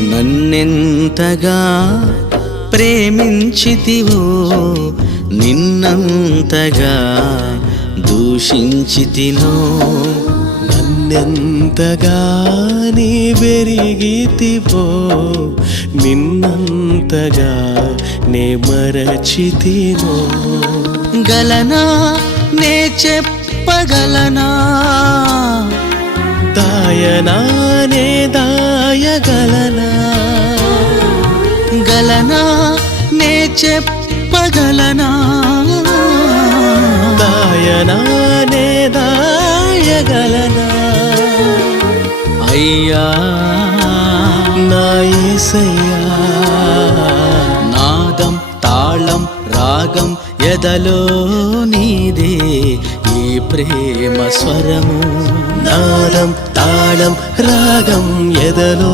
నన్నెంతగా ప్రేమించితివో నిన్నంతగా దూషించితినో నన్నెంతగా నీ వెరిగితివో నిన్నంతగా నే మరచితినో గలనా నే చెప్పగలనా దాయనా నే దాయగలనా గలనా నే చెప్పగలనా దాయనా నే దాయగలనా అయ్యా నా యేసయ్యా నాదం తాళం రాగం ఎదలో నీదే ఈ ప్రేమ స్వరము నాదం తాళం రాగం ఎదలో